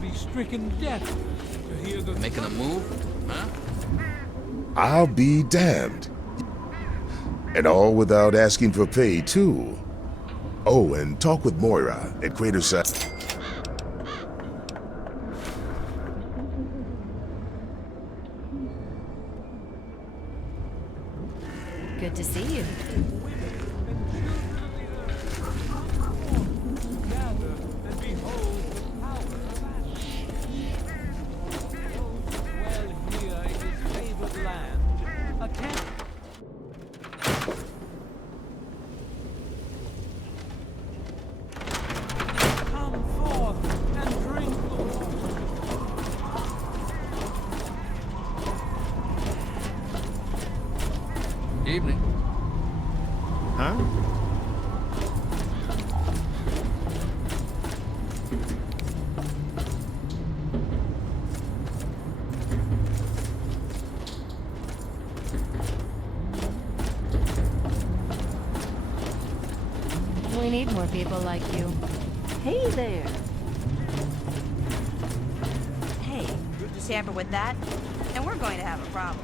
they'll be stricken deaf to hear the... Making a move? Huh? I'll be damned. And all without asking for pay, too. Oh, and talk with Moira at Craterside. Good to see you. Evening. Huh? We need more people like you. Hey there. Hey, tamper with that, and we're going to have a problem.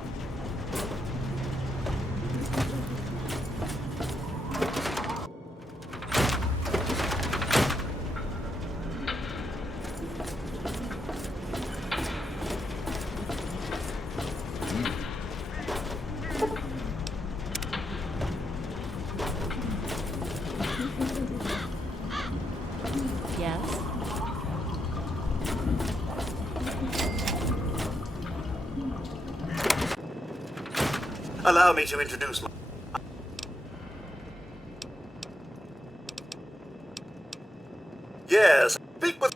Yes? Allow me to introduce my... Yes, speak with...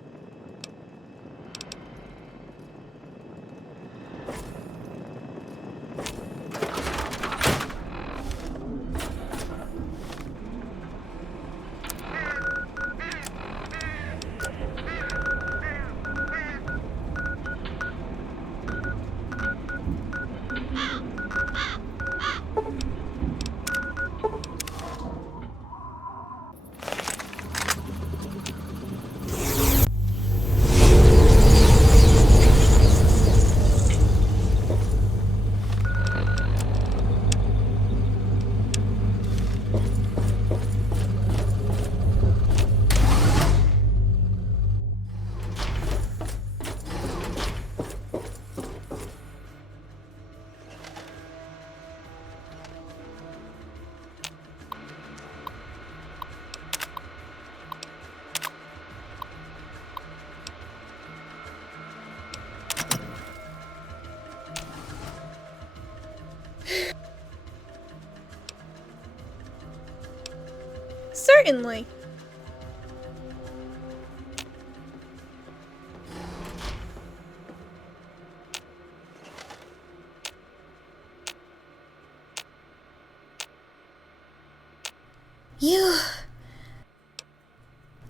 Certainly.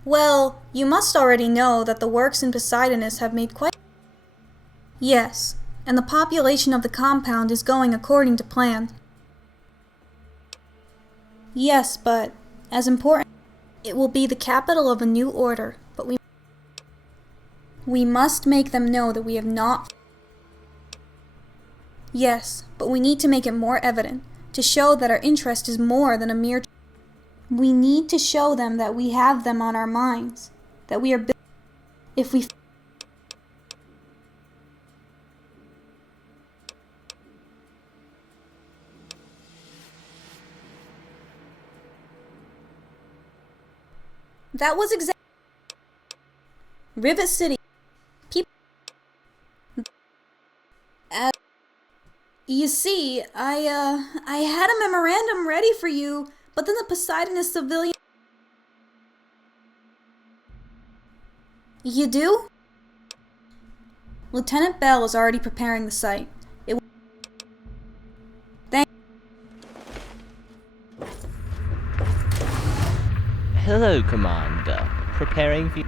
Well, you must already know that the works in Poseidonus have made quite... Yes, and the population of the compound is going according to plan. Yes, but, as important, it will be the capital of a new order, but we must make them know that we have not... Yes, but we need to make it more evident, to show that our interest is more than a mere... We need to show them that we have them on our minds, that we are... If we... That was exactly... Rivet City. People... You see, I had a memorandum ready for you, but then the Poseidonus civilian... You do? Lieutenant Bell is already preparing the site. Hello, Commander. Preparing for...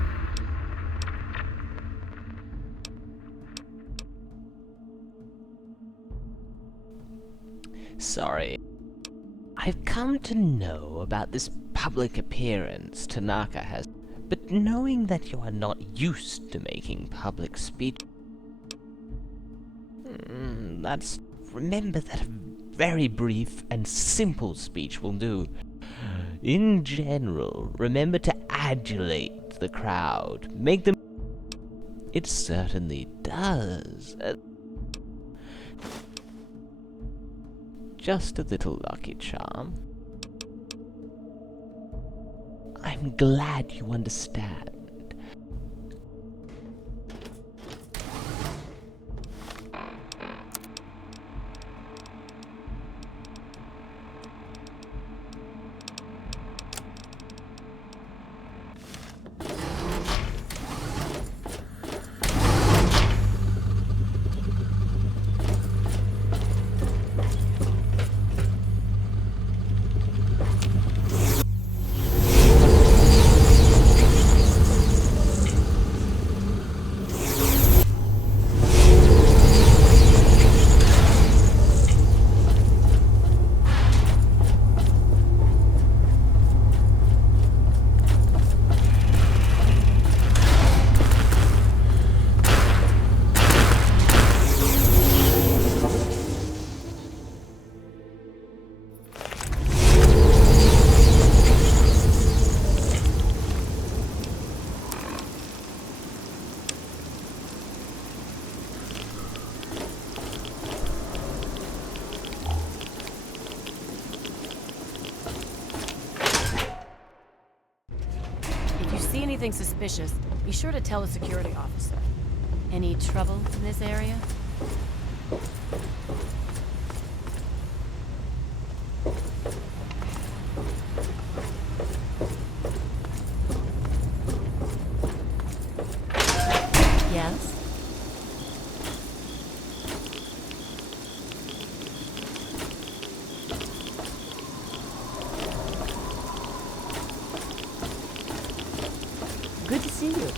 Sorry. I've come to know about this public appearance Tanaka has... But knowing that you are not used to making public speech, remember that a very brief and simple speech will do. In general, remember to adulate the crowd, make them... It certainly does. Just a little lucky charm. I'm glad you understand. See anything suspicious, be sure to tell the security officer. Any trouble in this area? Yes? Good to see you.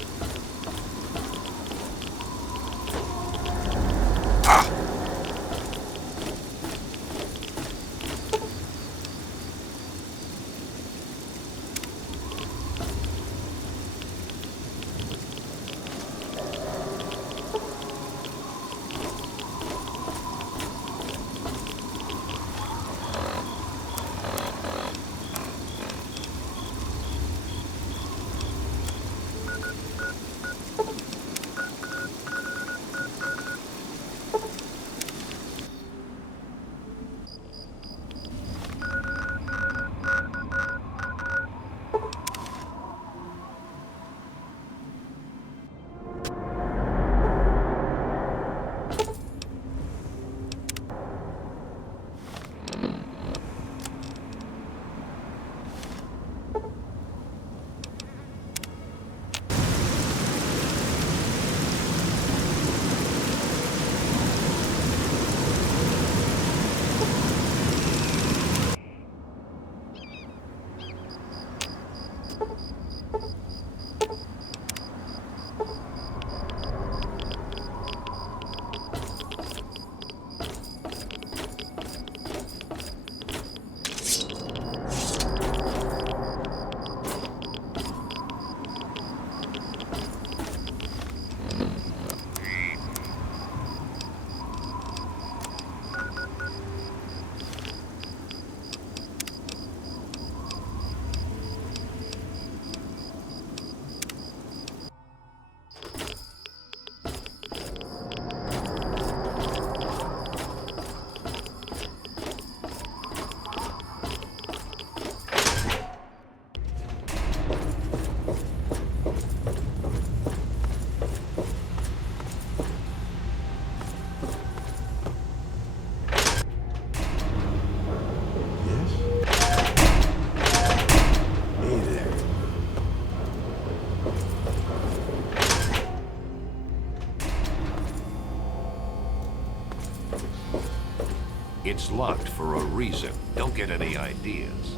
It's locked for a reason. Don't get any ideas.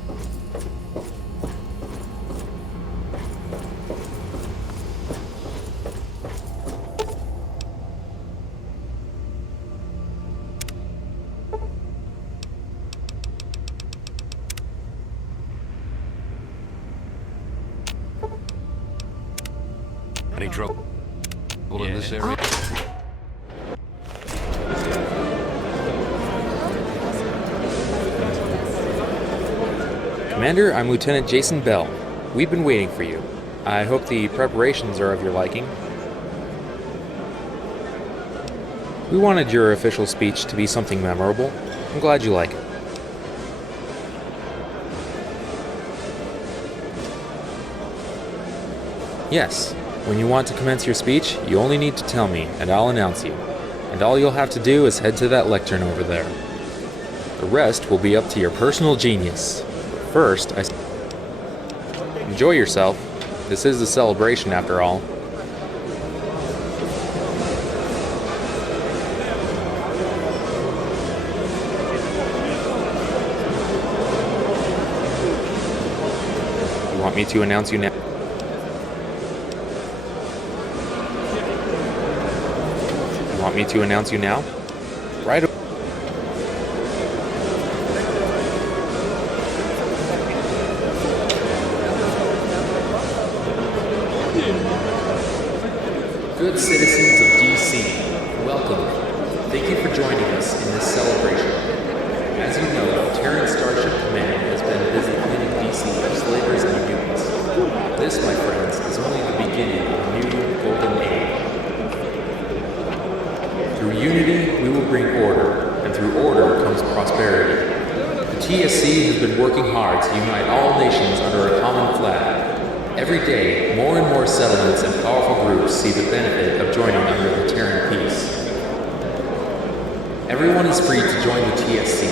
Any trouble in this area? Commander, I'm Lieutenant Jason Bell. We've been waiting for you. I hope the preparations are of your liking. We wanted your official speech to be something memorable. I'm glad you like it. Yes, when you want to commence your speech, you only need to tell me, and I'll announce you. And all you'll have to do is head to that lectern over there. The rest will be up to your personal genius. First, enjoy yourself. This is a celebration after all. You want me to announce you now? You want me to announce you now? Right away. Good citizens of DC, welcome. Thank you for joining us in this celebration. As you know, Terran Starship Command has been busy cleaning DC of slavers and mutants. This, my friends, is only the beginning of a new golden age. Through unity, we will bring order, and through order comes prosperity. The TSC has been working hard to unite all nations under a common flag. Every day, more and more settlements and powerful groups see the benefit of joining under the Terran peace. Everyone is free to join the TSC.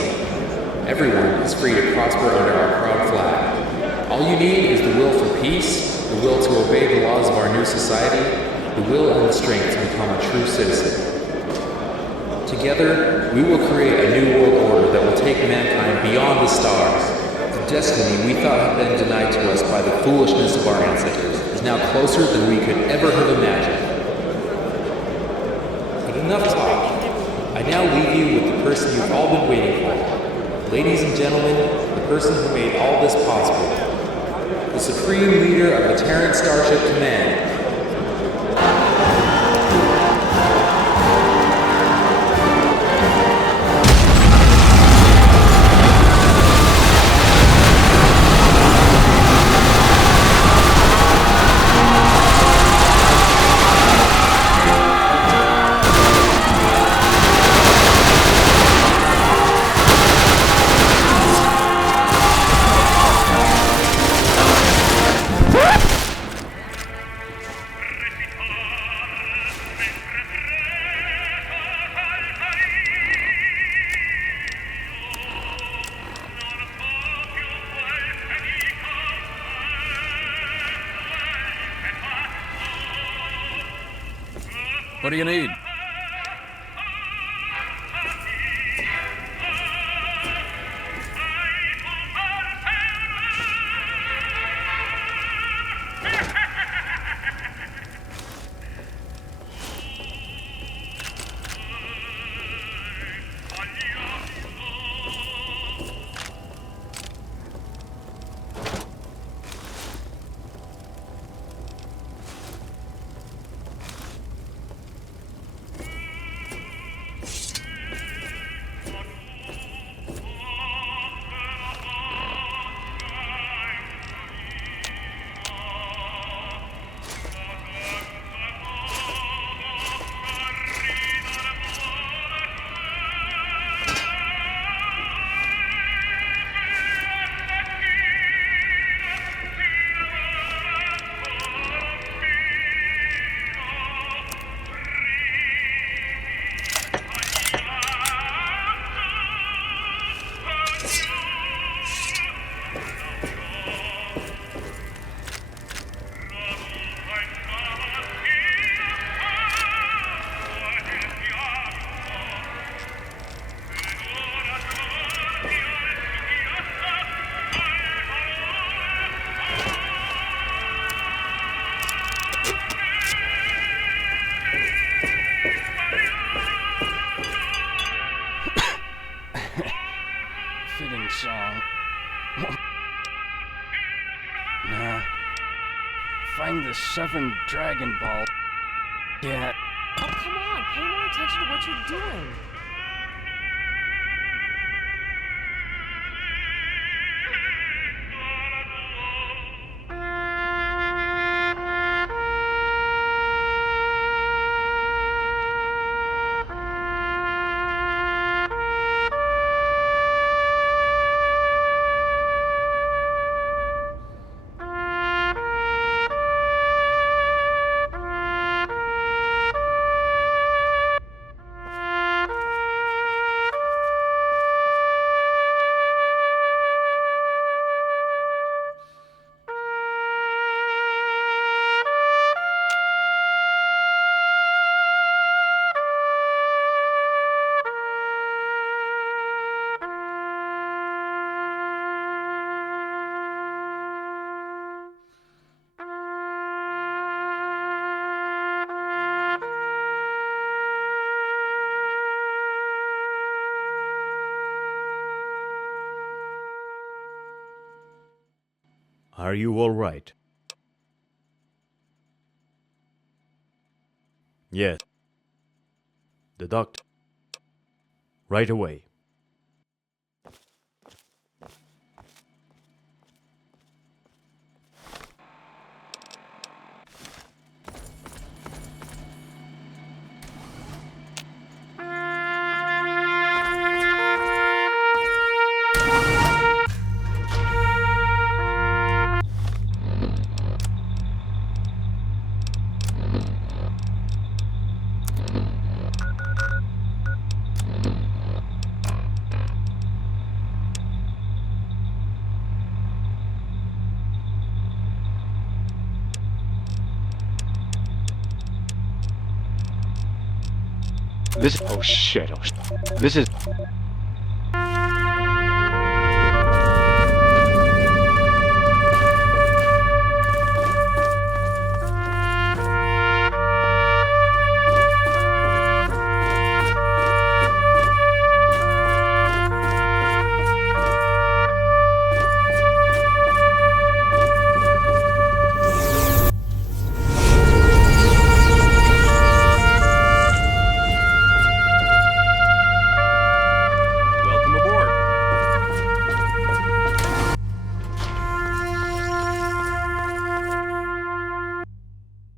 Everyone is free to prosper under our proud flag. All you need is the will for peace, the will to obey the laws of our new society, the will and the strength to become a true citizen. Together, we will create a new world order that will take mankind beyond the stars. The destiny we thought had been denied to us by the foolishness of our ancestors is now closer than we could ever have imagined. But enough talk. I now leave you with the person you've all been waiting for. Ladies and gentlemen, the person who made all this possible. The Supreme Leader of the Terran Starship Command. What do you need? find the 7 Dragon Ball. Yeah. Oh, come on. Pay more attention to what you're doing. Are you all right? Yes. The doctor. Right away. Oh shit, this is...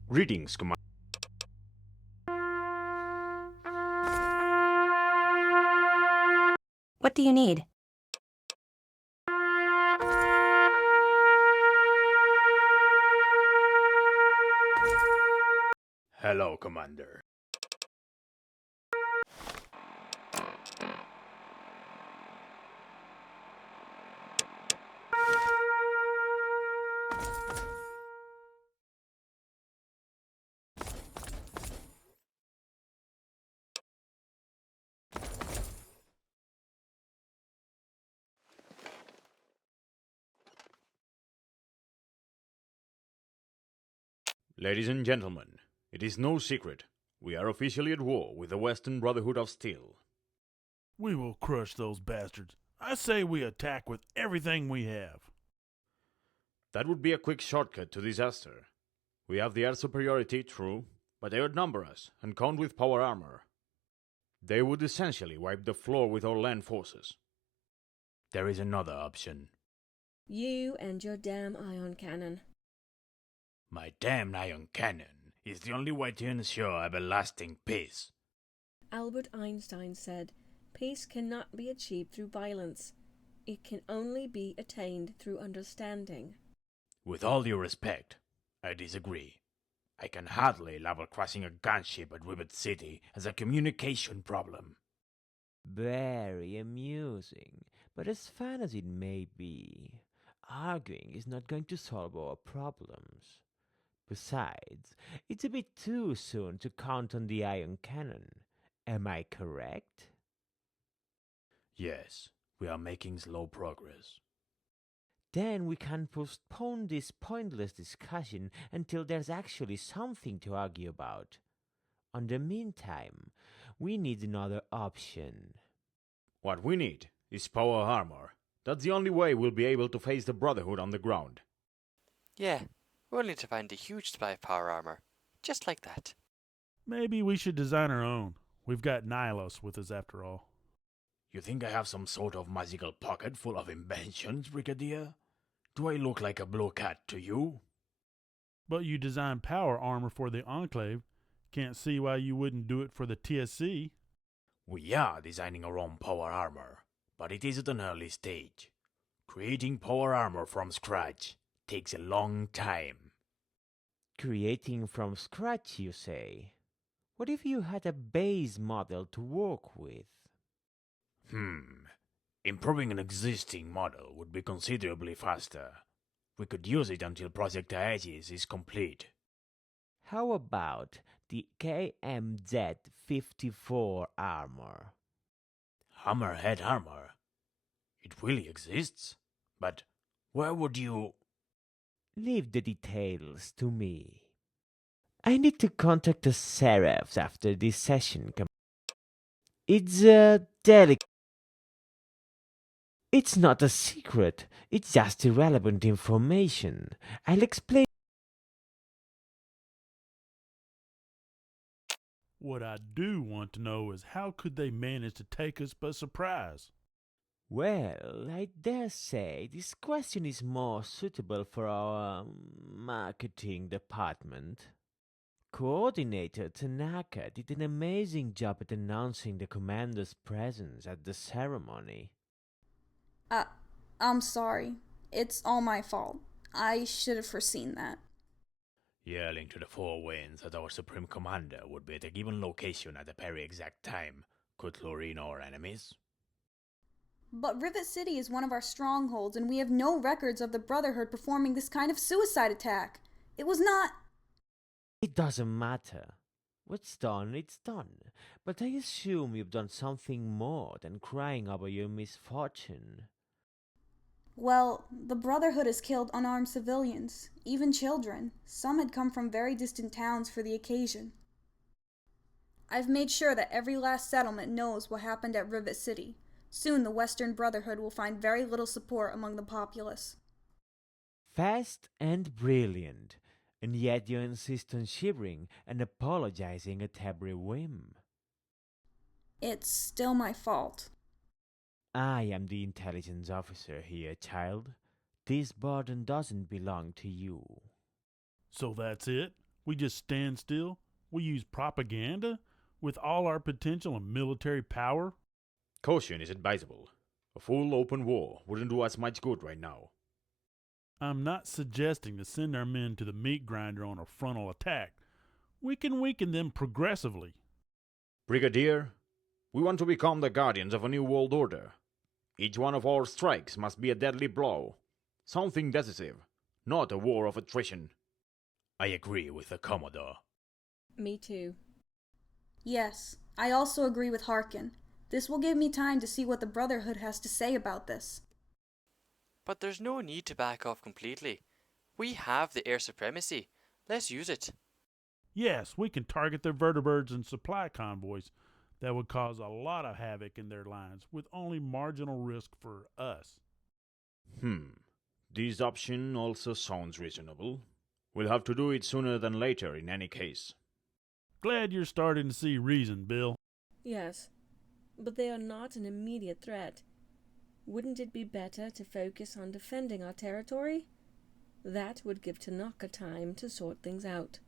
Greetings, Commander. What do you need? Hello, Commander. Ladies and gentlemen, it is no secret. We are officially at war with the Western Brotherhood of Steel. We will crush those bastards. I say we attack with everything we have. That would be a quick shortcut to disaster. We have the air superiority, true, but they outnumber us and count with power armor. They would essentially wipe the floor with our land forces. There is another option. You and your damn ion cannon. My damn ion cannon is the only way to ensure everlasting peace. Albert Einstein said, "Peace cannot be achieved through violence. It can only be attained through understanding." With all due respect, I disagree. I can hardly label crashing a gunship at Rivet City as a communication problem. Very amusing, but as fun as it may be, arguing is not going to solve our problems. Besides, it's a bit too soon to count on the ion cannon. Am I correct? Yes, we are making slow progress. Then we can postpone this pointless discussion until there's actually something to argue about. In the meantime, we need another option. What we need is power armor. That's the only way we'll be able to face the Brotherhood on the ground. Yeah, only to find a huge supply of power armor. Just like that. Maybe we should design our own. We've got Nylos with us after all. You think I have some sort of magical pocket full of inventions, Brigadier? Do I look like a blue cat to you? But you designed power armor for the Enclave. Can't see why you wouldn't do it for the TSC. We are designing our own power armor, but it is at an early stage. Creating power armor from scratch takes a long time. Creating from scratch, you say? What if you had a base model to work with? Improving an existing model would be considerably faster. We could use it until Project Aegis is complete. How about the KMZ-54 armor? Hammerhead armor? It really exists? But where would you... Leave the details to me. I need to contact the Seraphs after this session. It's delicate. It's not a secret. It's just irrelevant information. I'll explain. What I do want to know is how could they manage to take us by surprise? Well, I dare say this question is more suitable for our marketing department. Coordinator Tanaka did an amazing job at announcing the commander's presence at the ceremony. I'm sorry. It's all my fault. I should have foreseen that. Yelling to the four winds that our Supreme Commander would be at a given location at a very exact time could lure in our enemies. But Rivet City is one of our strongholds, and we have no records of the Brotherhood performing this kind of suicide attack. It was not... It doesn't matter. What's done, it's done. But I assume you've done something more than crying over your misfortune. Well, the Brotherhood has killed unarmed civilians, even children. Some had come from very distant towns for the occasion. I've made sure that every last settlement knows what happened at Rivet City. Soon the Western Brotherhood will find very little support among the populace. Fast and brilliant, and yet you insist on shivering and apologizing at every whim. It's still my fault. I am the intelligence officer here, child. This burden doesn't belong to you. So that's it? We just stand still? We use propaganda? With all our potential and military power? Caution is advisable. A full open war wouldn't do us much good right now. I'm not suggesting to send our men to the meat grinder on a frontal attack. We can weaken them progressively. Brigadier, we want to become the guardians of a new world order. Each one of our strikes must be a deadly blow. Something decisive, not a war of attrition. I agree with the Commodore. Me too. Yes, I also agree with Harkin. This will give me time to see what the Brotherhood has to say about this. But there's no need to back off completely. We have the air supremacy. Let's use it. Yes, we can target their vertibirds and supply convoys. That would cause a lot of havoc in their lines, with only marginal risk for us. This option also sounds reasonable. We'll have to do it sooner than later in any case. Glad you're starting to see reason, Bill. Yes, but they are not an immediate threat. Wouldn't it be better to focus on defending our territory? That would give Tanaka time to sort things out.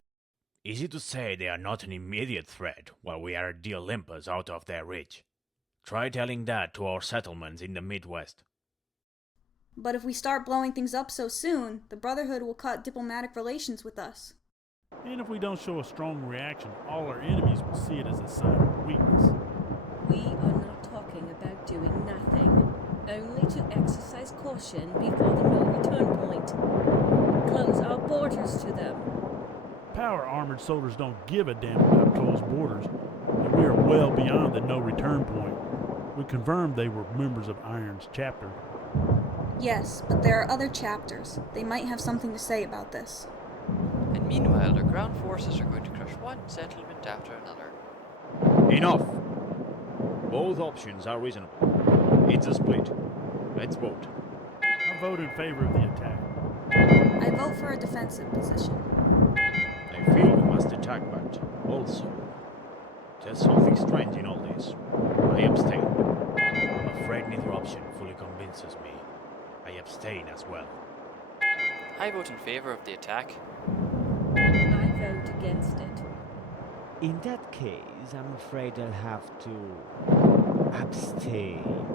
Easy to say they are not an immediate threat while we are the Olympus out of their reach. Try telling that to our settlements in the Midwest. But if we start blowing things up so soon, the Brotherhood will cut diplomatic relations with us. And if we don't show a strong reaction, all our enemies will see it as a sign of weakness. We are not talking about doing nothing, only to exercise caution before the no-return point. Close our borders to them. Power armored soldiers don't give a damn about closed borders, and we are well beyond the no-return point. We confirmed they were members of Iron's chapter. Yes, but there are other chapters. They might have something to say about this. And meanwhile, our ground forces are going to crush one settlement after another. Enough! Both options are reasonable. It's a split. Let's vote. I vote in favor of the attack. I vote for a defensive position. I feel we must attack, but also, there's something strange in all this. I abstain. I'm afraid neither option fully convinces me. I abstain as well. I vote in favor of the attack. I vote against it. In that case, I'm afraid I'll have to abstain.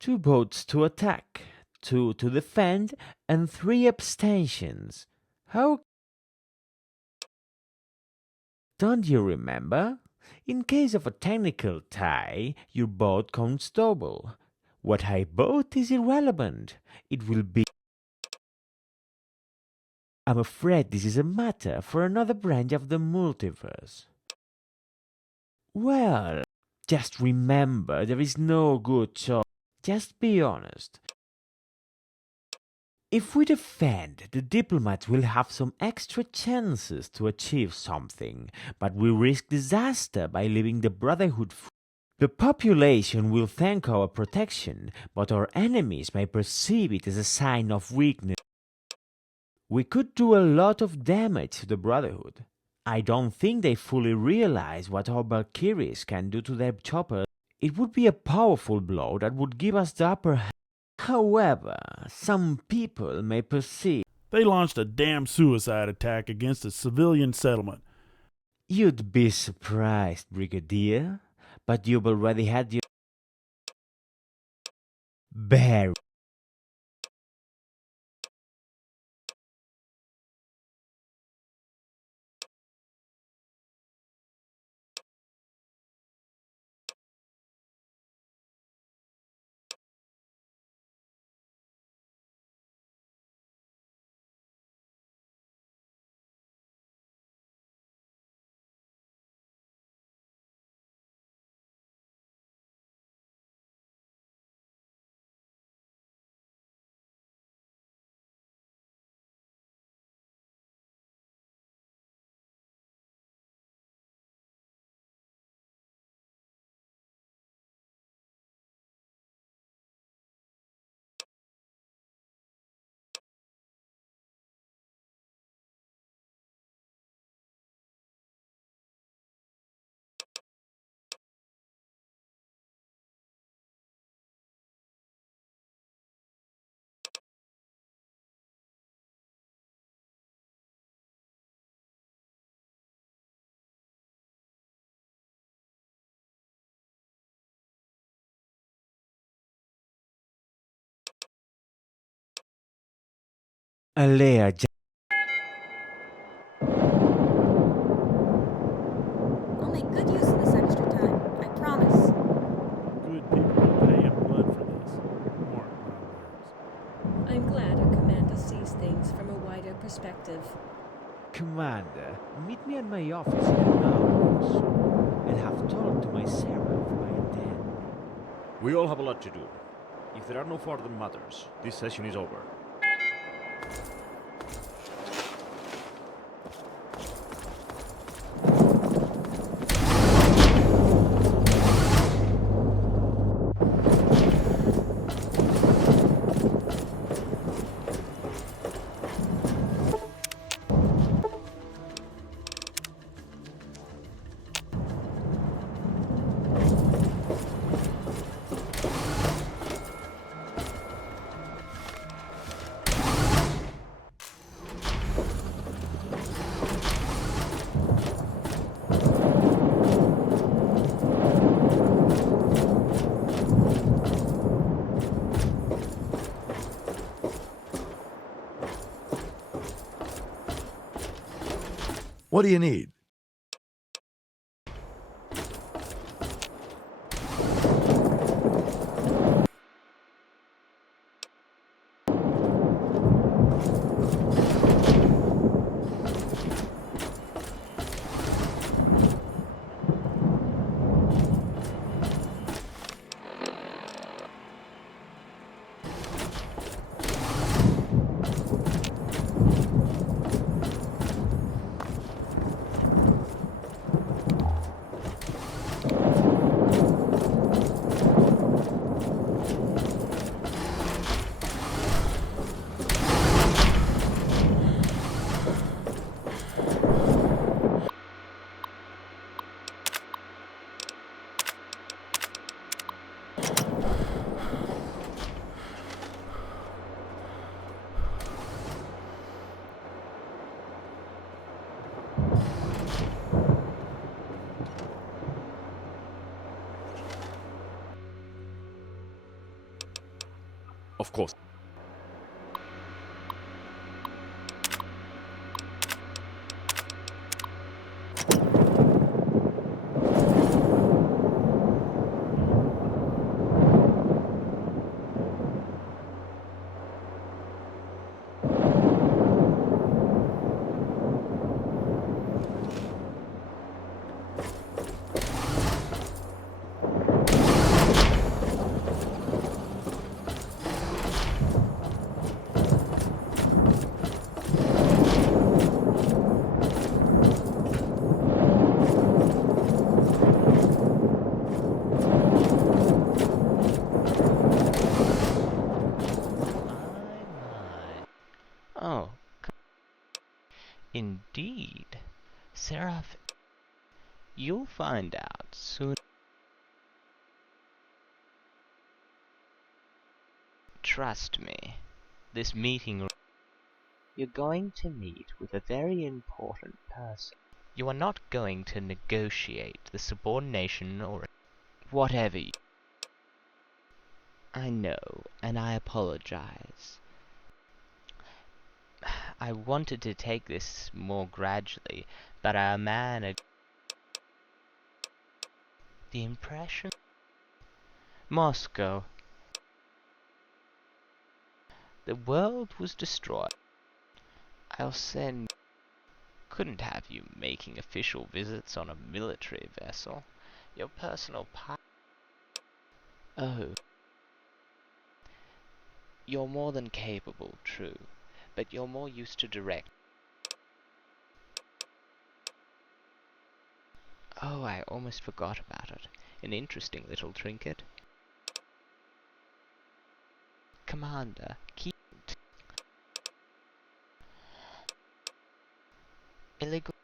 2 votes to attack, 2 to defend, and 3 abstentions. How? Don't you remember? In case of a technical tie, your vote counts double. What I vote is irrelevant. It will be... I'm afraid this is a matter for another branch of the multiverse. Well, just remember there is no good choice. Just be honest. If we defend, the diplomats will have some extra chances to achieve something, but we risk disaster by leaving the Brotherhood free. The population will thank our protection, but our enemies may perceive it as a sign of weakness. We could do a lot of damage to the Brotherhood. I don't think they fully realize what our Valkyries can do to their choppers. It would be a powerful blow that would give us the upper hand. However, some people may perceive... They launched a damn suicide attack against a civilian settlement. You'd be surprised, Brigadier, but you've already had your... Bear. Alea... I'll make good use of this extra time, I promise. Good people will pay in blood for this. Mark my words. I'm glad our commander sees things from a wider perspective. Commander, meet me at my office in an hour or so. I'll have talked to my seraph by then. We all have a lot to do. If there are no further matters, this session is over. What do you need? Of course. Oh, indeed. Seraph, you'll find out soon. Trust me, this meeting... You're going to meet with a very important person. You are not going to negotiate the subordination or whatever you... I know, and I apologize. I wanted to take this more gradually, but our man... The impression... Moscow. The world was destroyed. I'll send... Couldn't have you making official visits on a military vessel. Your personal pilot... Oh. You're more than capable, true, but you're more used to direct... Oh, I almost forgot about it. An interesting little trinket. Commander, keep... Illegal...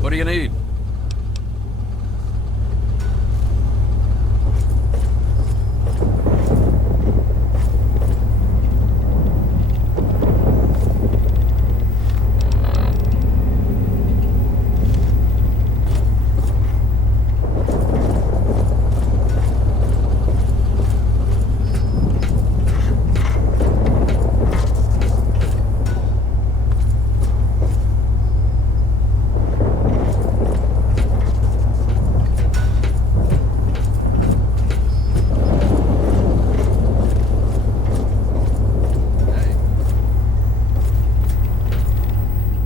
What do you need?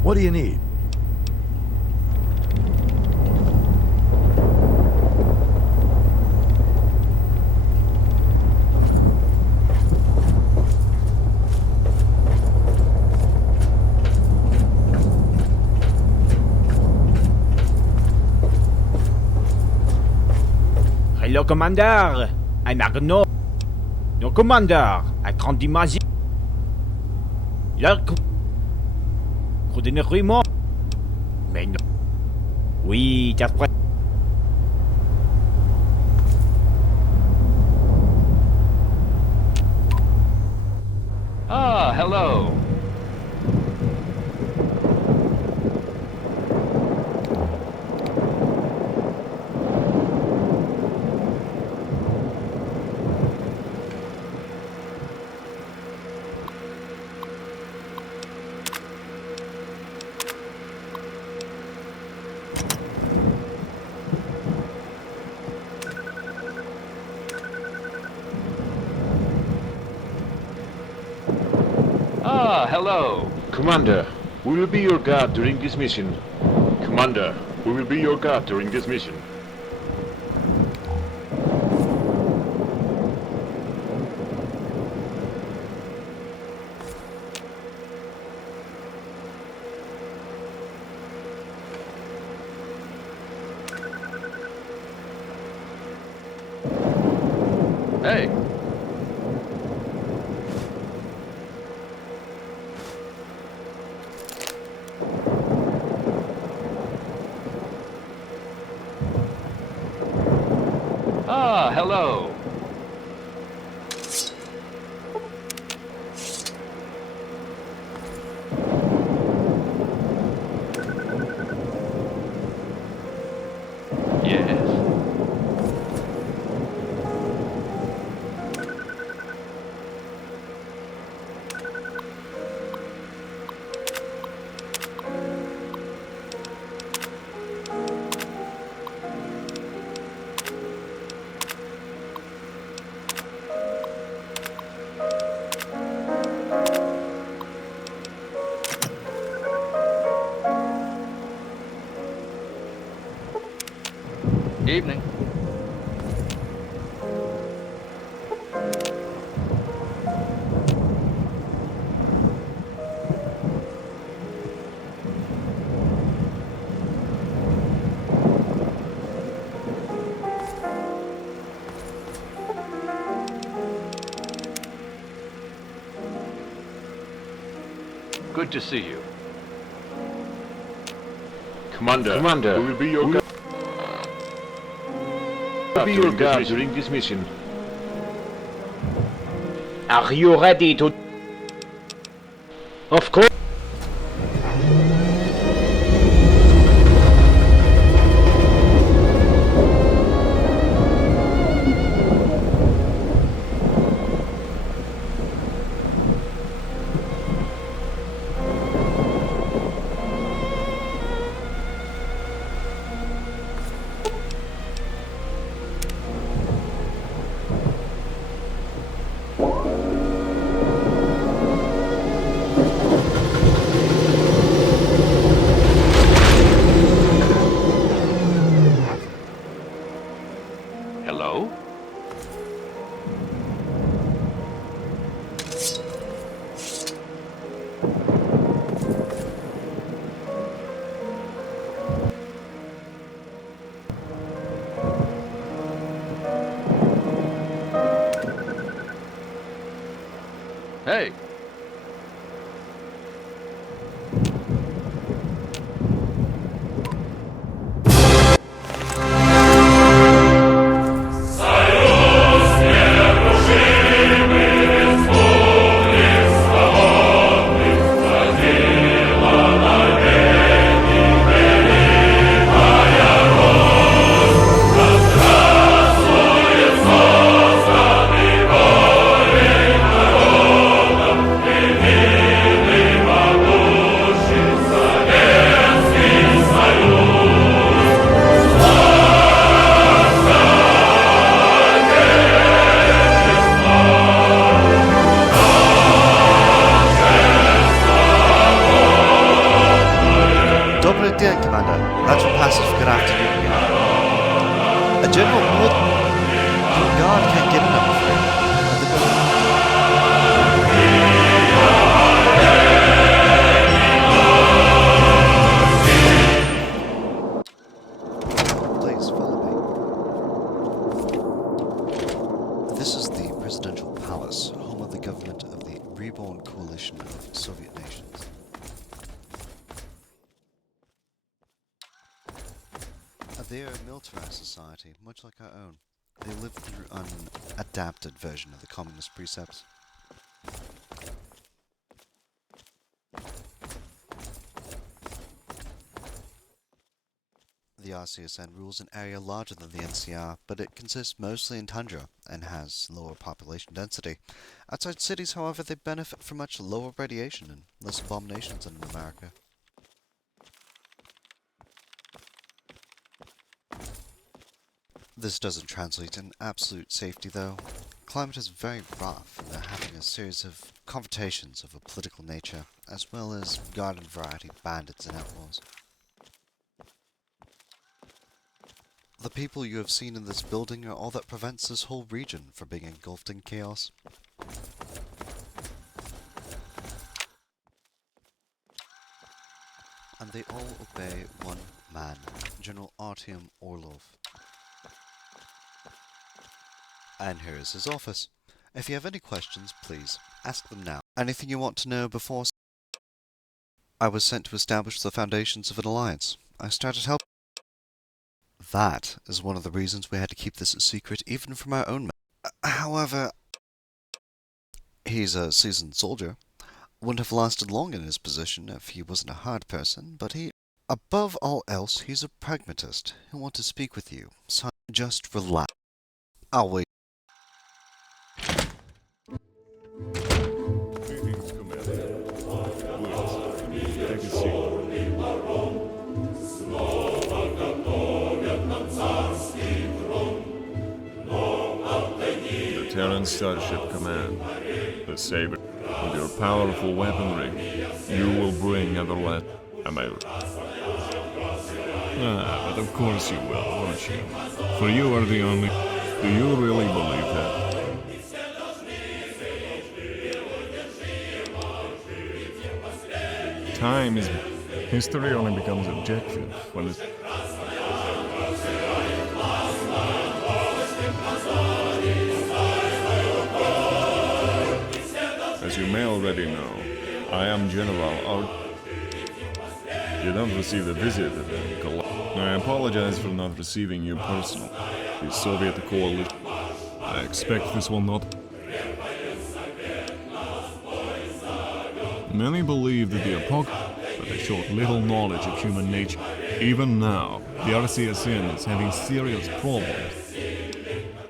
What do you need? Hello, Commander. I'm Arnaud. No, Commander. I can't imagine. Coordonnerez-moi. Mais non. Oui, t'as prêt. Ah, hello. Ah, hello. Commander, we will be your guard during this mission. Commander, we will be your guard during this mission. Hello. Yes. Evening. Good to see you. Commander, Commander, we will be your guide. be your guard during this mission. Are you ready to... Of course. Hello? Hey. Добрый день, Commander. Lateral passage, good afternoon. A general would... Your guard can't get in, I'm afraid. Please, follow me. This is the Presidential Palace, home of the government of the reborn coalition of Soviet nations. They are a militarized society, much like our own. They live through an adapted version of the communist precepts. The RCSN rules an area larger than the NCR, but it consists mostly in tundra and has lower population density. Outside cities, however, they benefit from much lower radiation and less abominations than in America. This doesn't translate in absolute safety, though. Climate is very rough, and they're having a series of confrontations of a political nature, as well as garden variety bandits and outlaws. The people you have seen in this building are all that prevents this whole region from being engulfed in chaos. And they all obey one man, General Artyom Orlov. And here is his office. If you have any questions, please ask them now. Anything you want to know before... I was sent to establish the foundations of an alliance. I started helping... That is one of the reasons we had to keep this a secret even from our own men. However, he's a seasoned soldier. Wouldn't have lasted long in his position if he wasn't a hard person, but above all else, he's a pragmatist. He'll want to speak with you, so just relax. I'll wait. Greetings, Commander. Please, take a seat. The Terran Starship Command, the Saber. With your powerful weaponry, you will bring everlasting. Am I right? But of course you will, won't you? For you are the only... Do you really believe that? Time is... History only becomes objective when it's... As you may already know, I am General You don't receive a visit at the I apologize for not receiving you personally. The Soviet coalition. I expect this will not... Many believe that the apocalypse, but they showed little knowledge of human nature. Even now, the RCSN is having serious problems.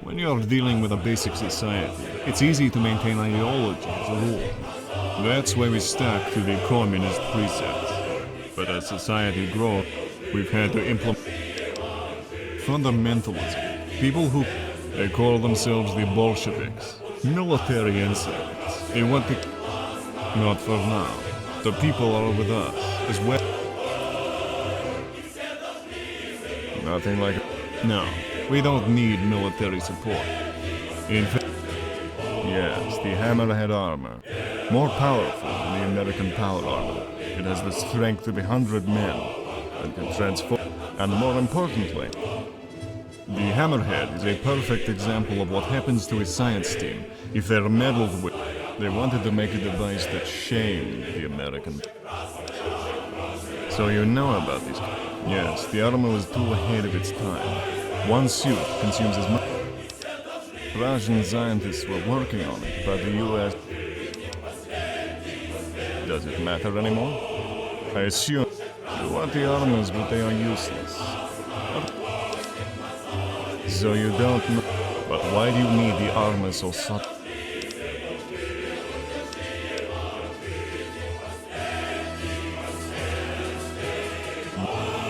When you are dealing with a basic society, it's easy to maintain ideology as a rule. That's why we stuck to the communist precepts. But as society grows, we've had to implement fundamentalism. People who they call themselves the Bolsheviks, military insects. They want to... Not for now. The people are with us as well. Nothing like... No, we don't need military support. In fact, yes, the Hammerhead armor, more powerful than the American power armor. It has the strength of 100 men and can transform. And more importantly, the Hammerhead is a perfect example of what happens to a science team if they're meddled with. They wanted to make a device that shamed the American. So you know about these. Yes, the armor was too ahead of its time. One suit consumes as much. Russian scientists were working on it, but the US... Does it matter anymore? I assume you want the armors, but they are useless. So you don't know. But why do you need the armor so subtle?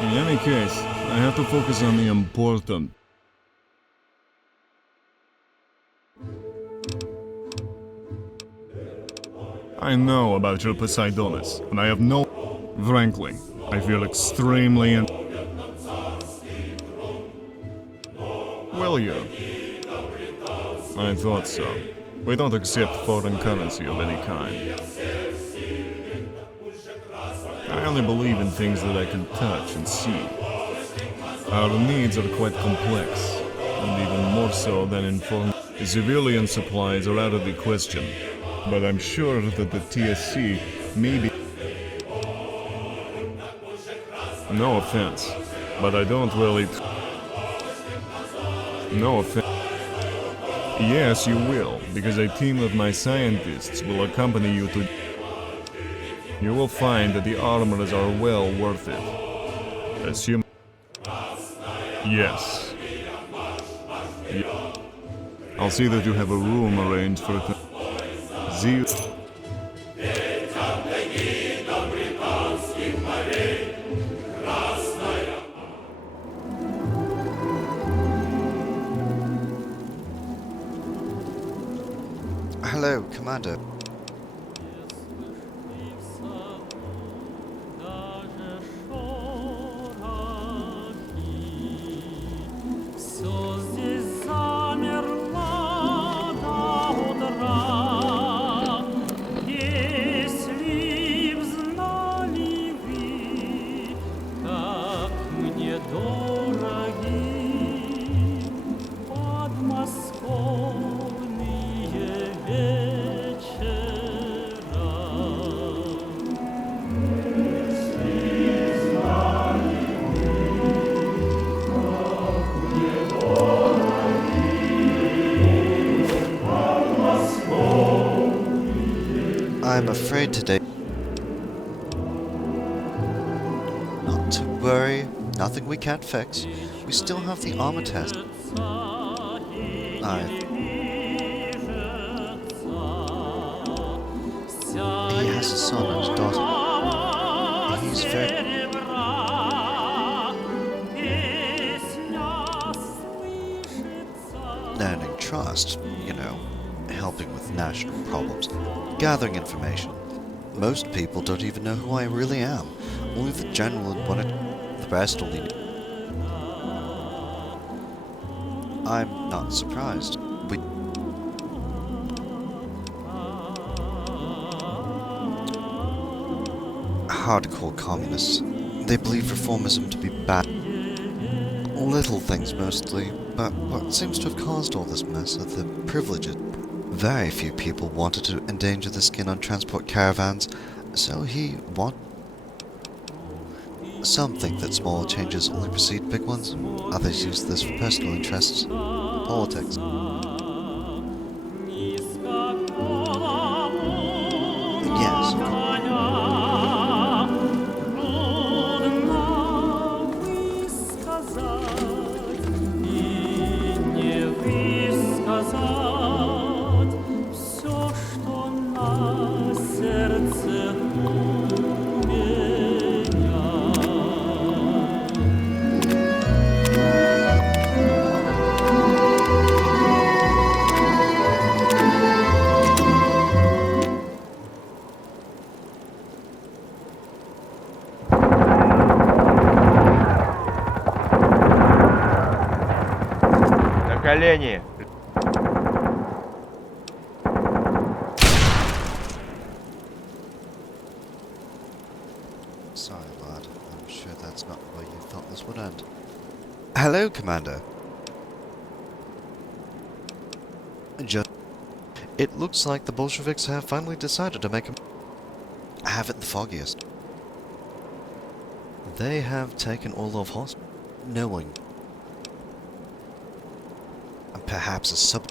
In any case, I have to focus on the important. I know about your Poseidonis, and I have no... Frankly, I feel extremely Will you? I thought so. We don't accept foreign currency of any kind. I only believe in things that I can touch and see. Our needs are quite complex, and even more so than in foreign... Civilian supplies are out of the question, but I'm sure that the TSC may be... No offense, but I don't really... No offense. Yes, you will, because a team of my scientists will accompany you to... You will find that the armors are well worth it. Assume... Yes. I'll see that you have a room arranged for it. See... Hello, Commander. I'm afraid today... Not to worry, nothing we can't fix. We still have the armor test. He has a son and a daughter. He's very... earning trust, you know, helping with national problems, gathering information. Most people don't even know who I really am. Only the general and the rest only know. I'm not surprised. We... Hardcore communists. They believe reformism to be bad. Little things mostly, but what seems to have caused all this mess are the privileged. Very few people wanted to endanger the skin on transport caravans, so he wanted... Some think that small changes only precede big ones. Others use this for personal interests, politics. Yes, of course. Колени! Sorry, lad. I'm sure that's not where you thought this would end. Hello, Commander. It looks like the Bolsheviks have finally decided to make him... haven't the foggiest. They have taken Orlov hostage, knowing... and perhaps a sub...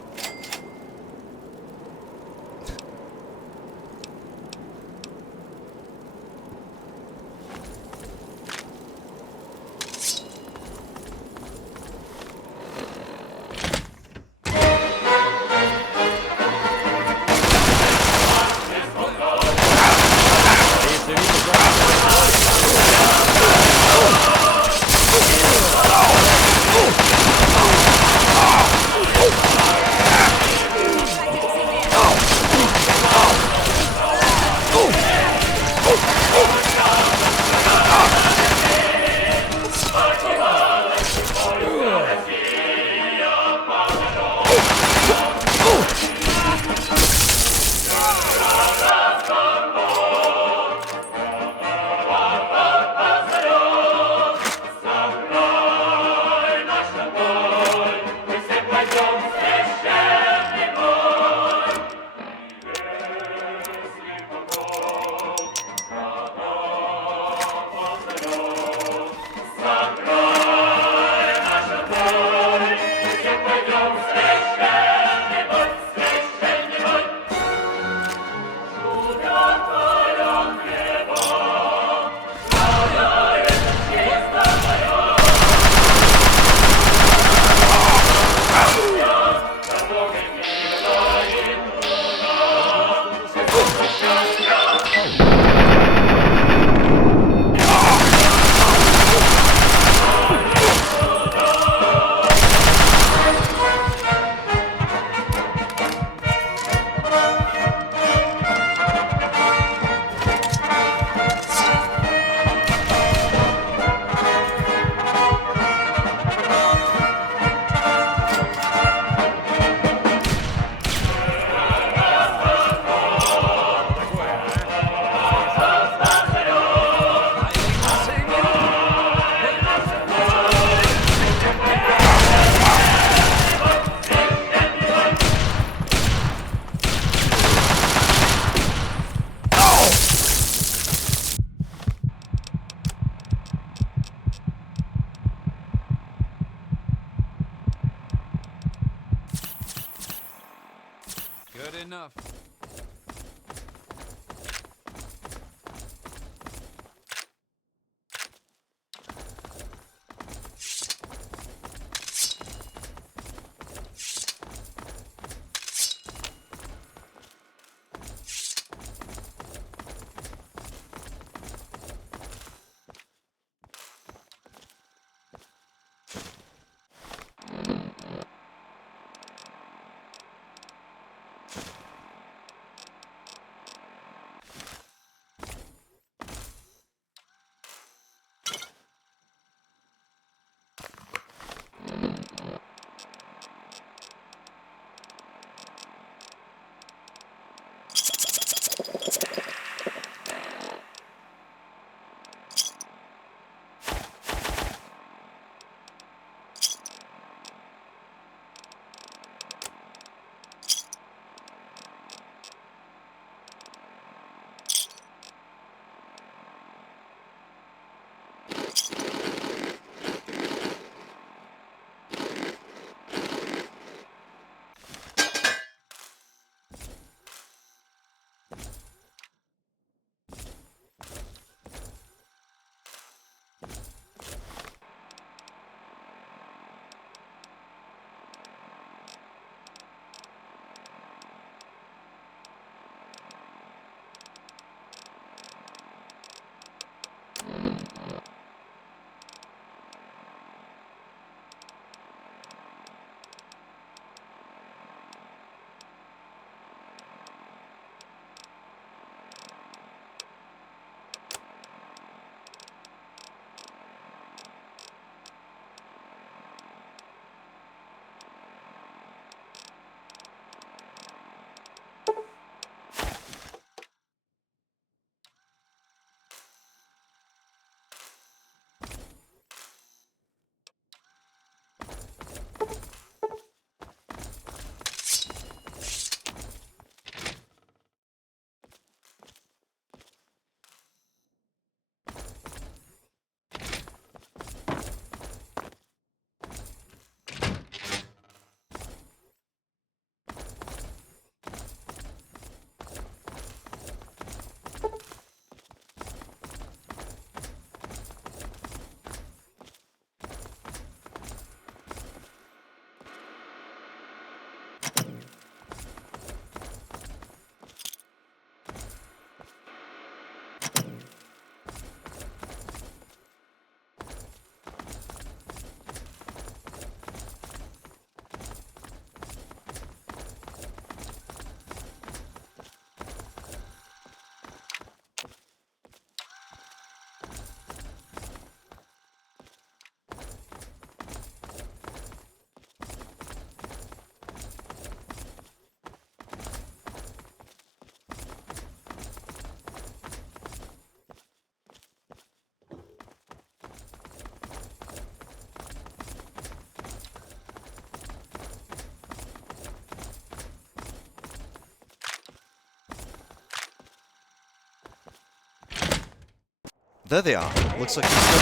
There they are. Looks like he's still...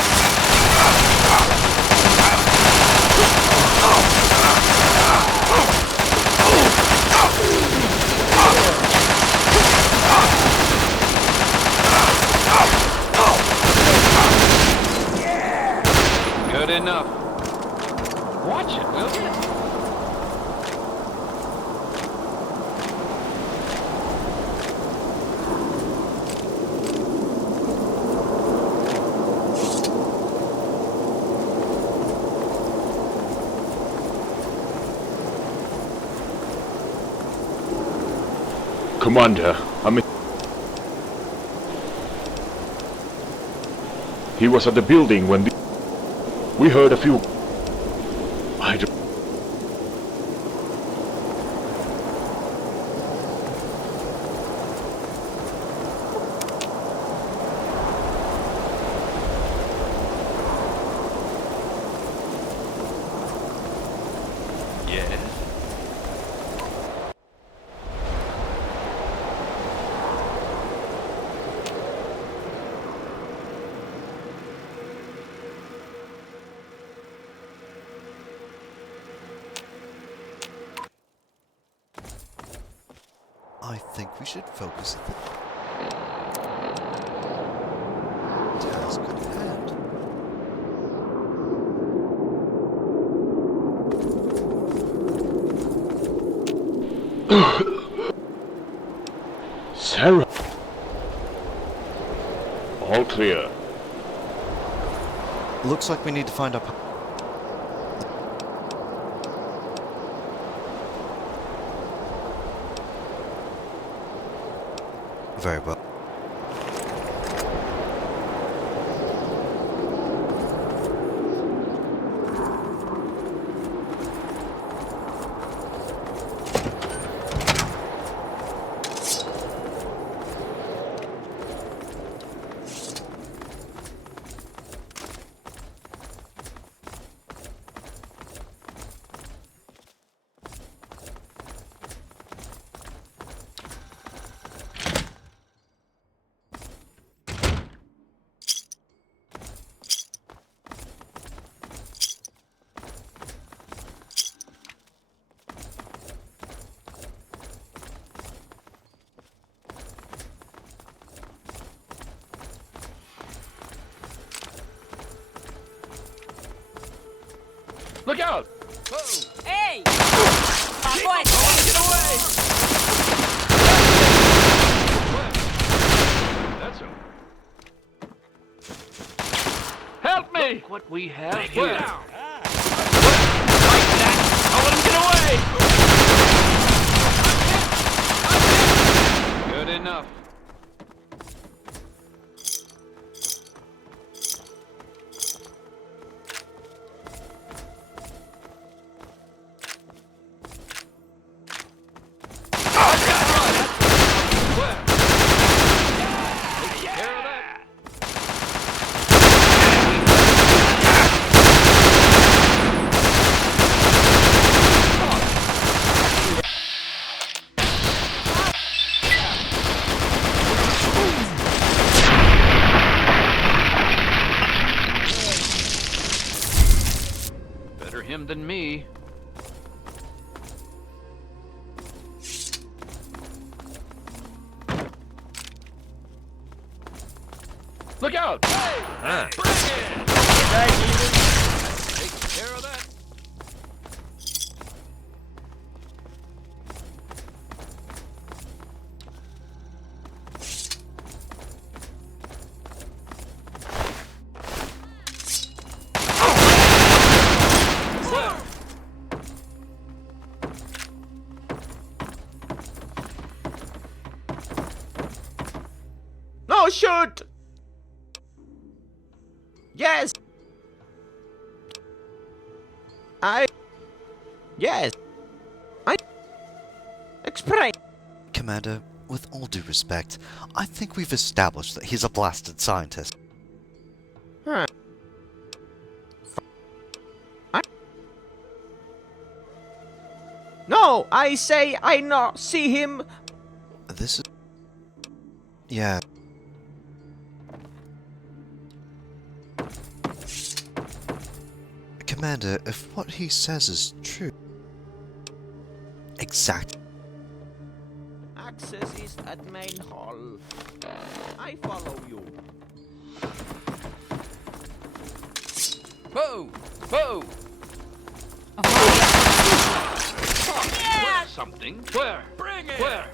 Good enough. Watch it, will you? Commander, he was at the building when we heard a few... I don't... Yes? I think we should focus at the task at hand. Sarah! All clear. Looks like we need to find a... Very well. Look out! Hey! My boy! Get away! That's him. Help me! Look what we have here. Down. Like that! I'll let him get away! Good enough. Him than me. Look out! Hey! Bring it! Take care of that. No, shoot! Yes! Yes! Explain! Commander, with all due respect, I think we've established that he's a blasted scientist. Huh. No, I say I not see him. This is... Yeah. Commander, if what he says is true... Exactly. Access is at main hall. I follow you. Whoa! Whoa! Where's something? Where? Bring it! Where?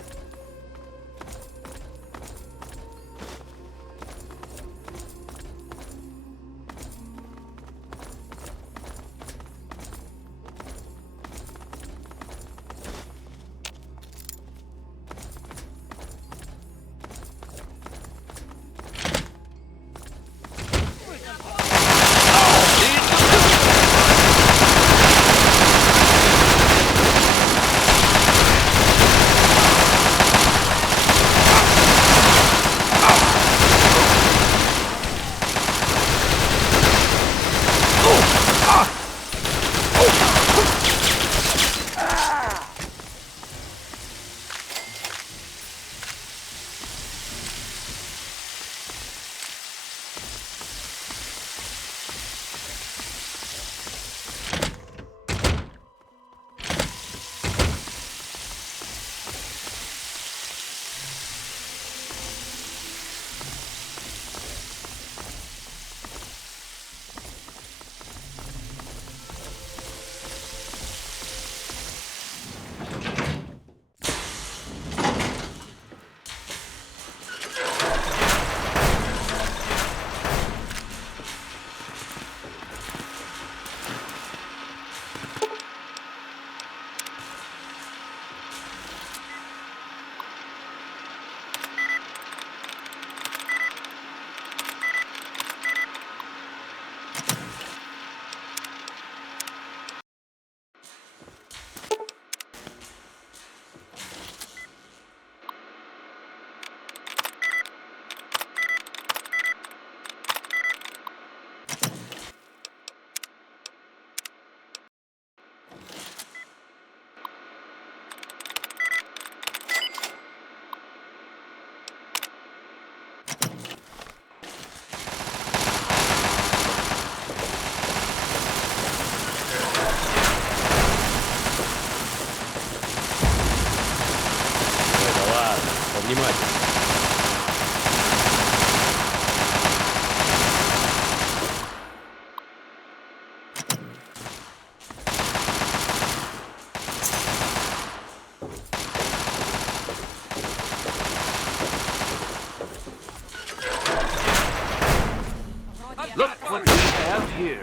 Look what we have here.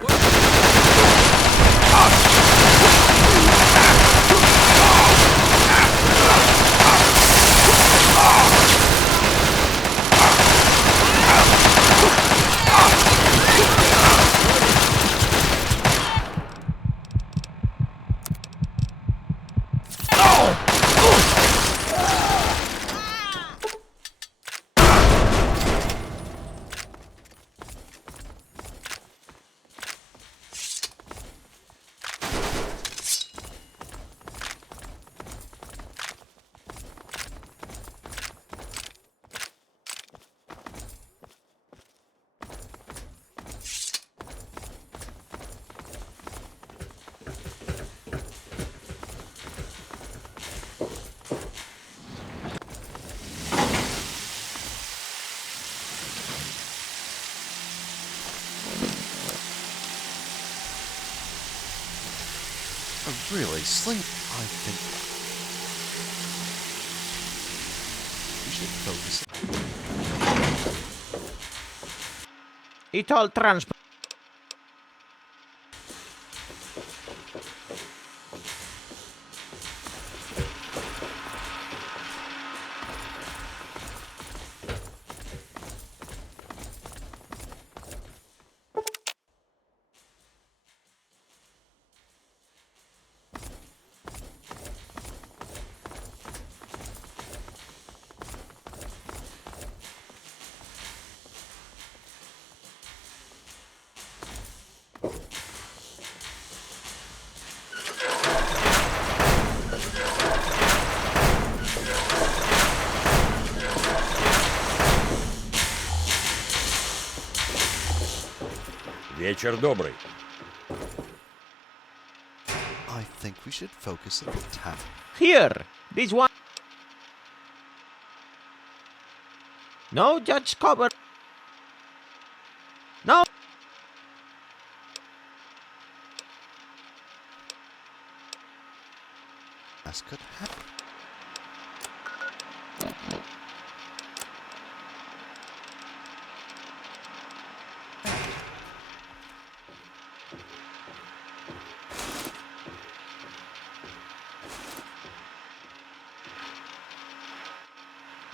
Really, Sling, I think we should focus. It all transport. Вечер добрый. think we should focus on the town. Here, this one. No, Judge Cover. No. As could happen.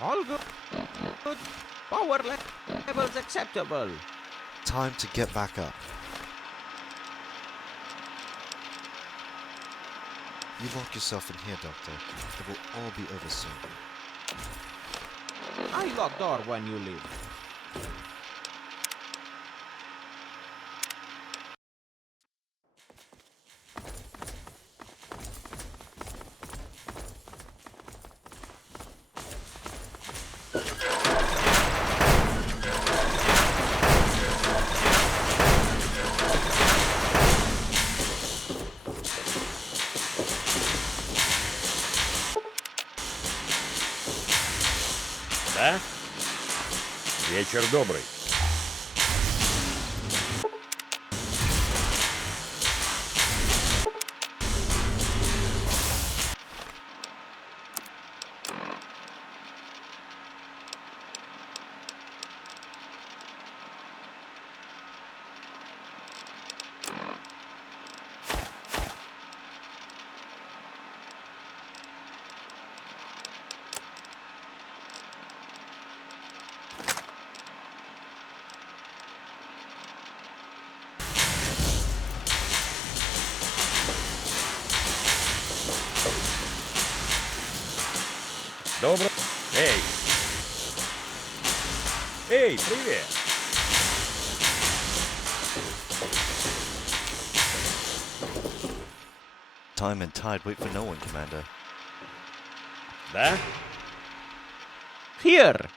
All good. Good. Power levels acceptable. Time to get back up. You lock yourself in here, Doctor. It will all be over soon. I lock door when you leave. Да? Вечер добрый. Добро. Эй! Эй, привет! Time and tide wait for no one, Commander. Да? Here.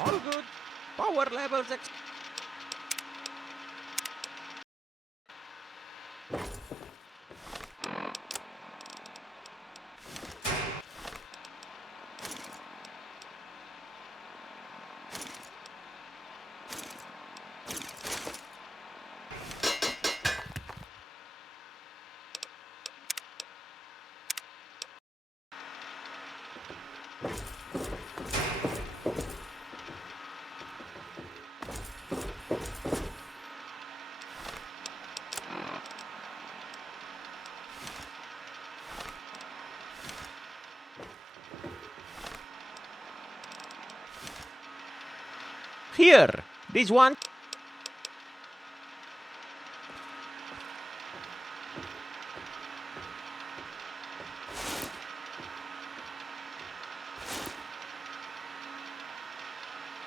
All good. Power levels Here. This one.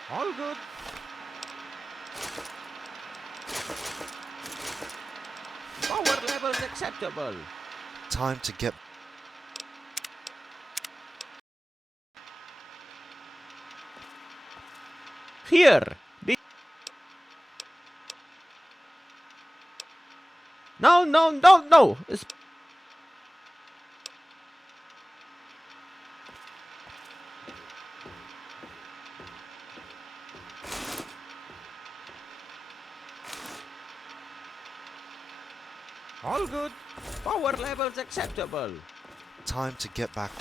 All good. Power levels acceptable. Time to get... Here. No, no, no, no. All good. Power levels acceptable. Time to get back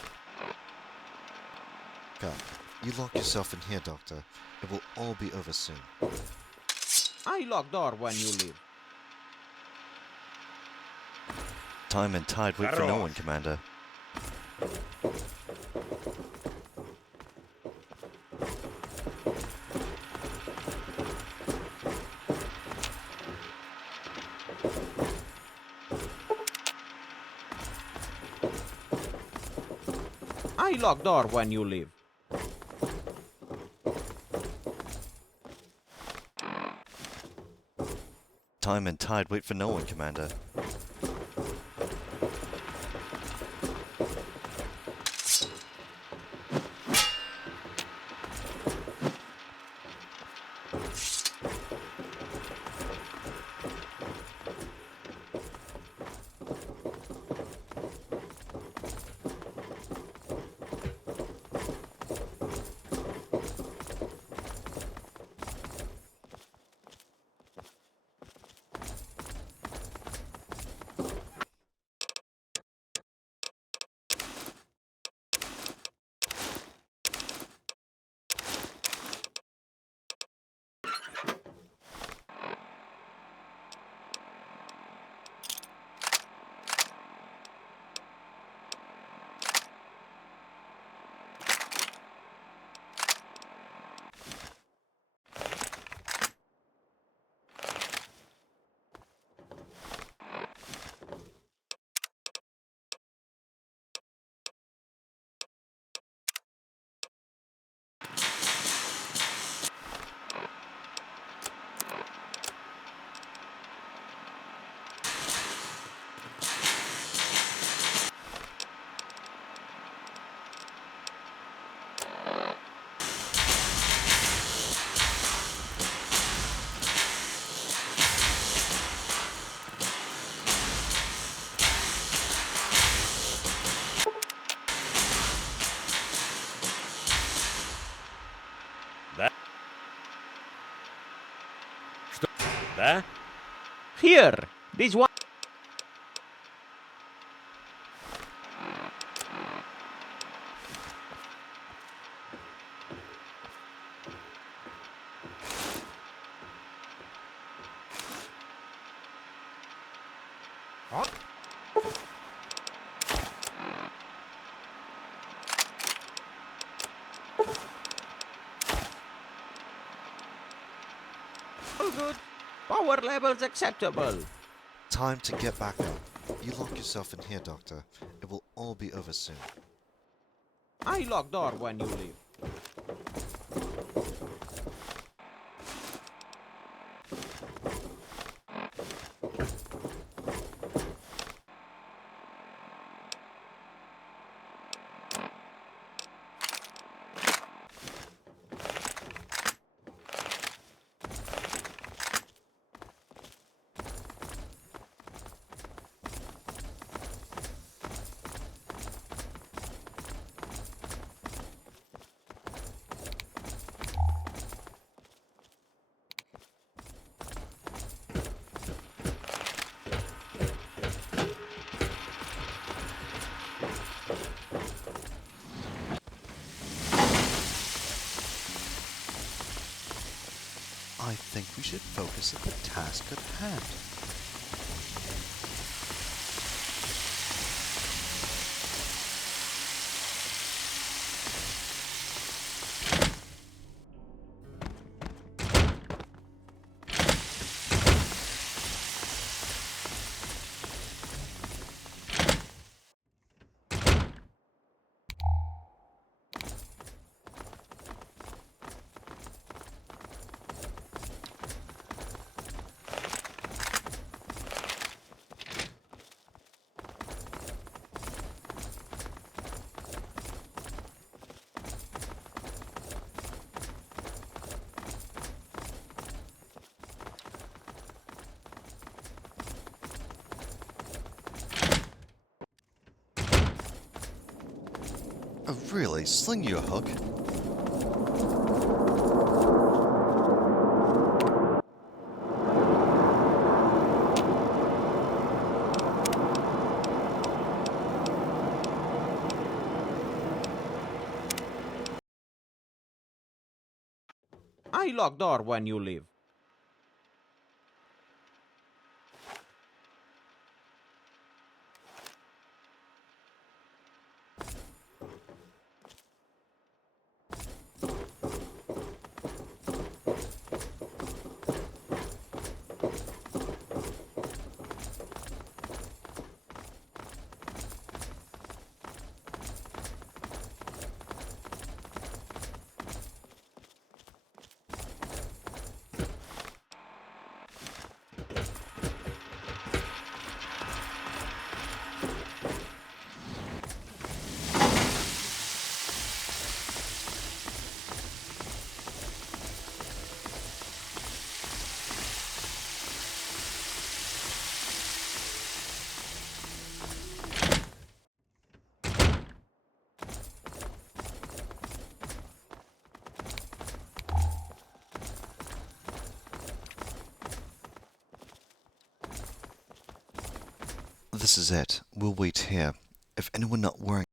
up. You lock yourself in here, Doctor. It will all be over soon. I lock door when you leave. Time and tide wait for no one, Commander. I lock door when you leave. time and tide wait for no one, Commander. Да? Here, this one. All good. Power levels acceptable. Time to get back up. You lock yourself in here, Doctor. It will all be over soon. I lock door when you leave. I think we should focus at the task at hand. Oh, really? Sling you a hook? I lock door when you leave. This is it. We'll wait here. If anyone not wearing...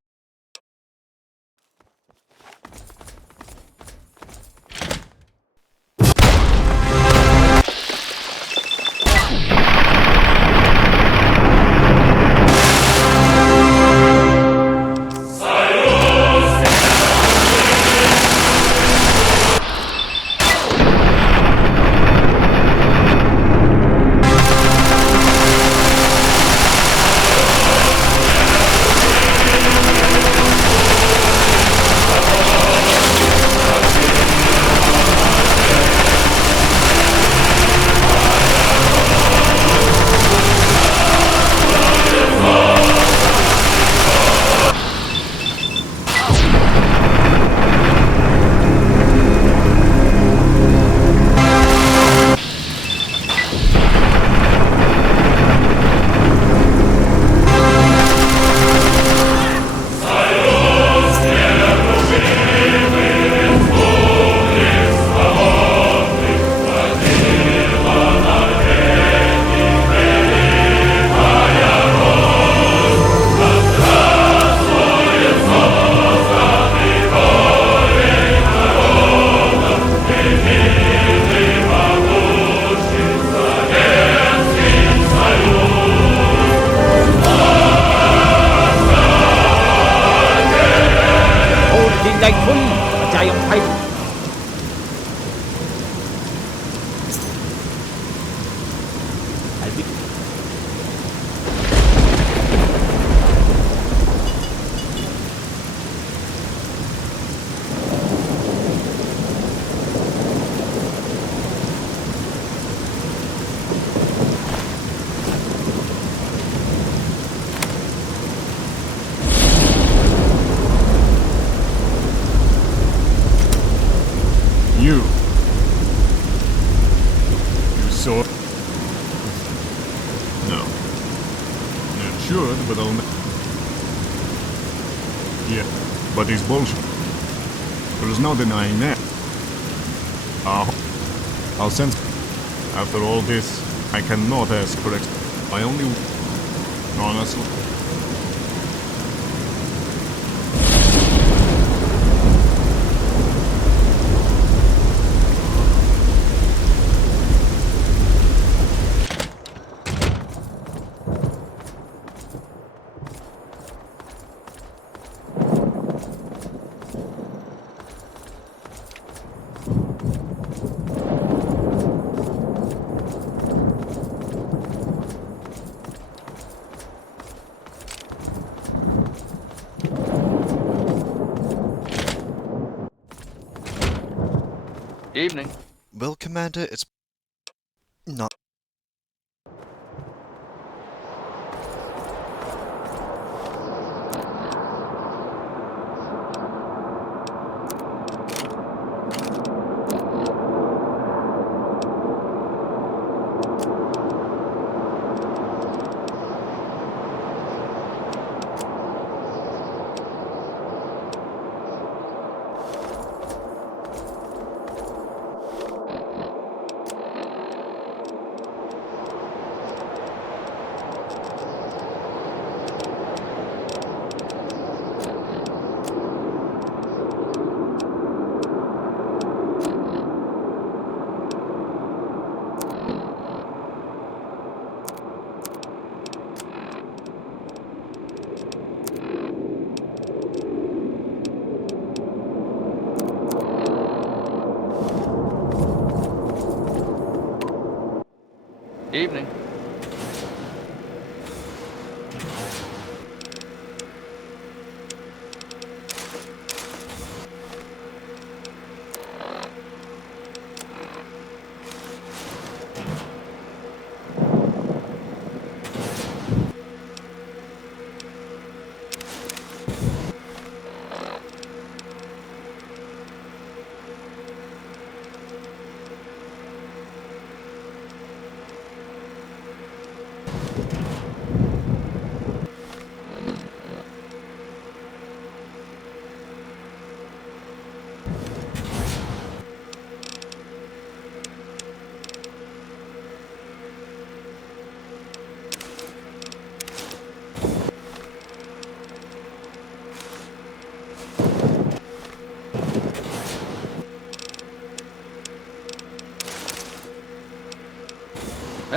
You saw... No. It should, but I'll... Yeah, but it's bullshit. There's no denying that. I'll send... After all this, I cannot ask for I only... Honestly... Evening. Well, Commander, it's... not... Evening.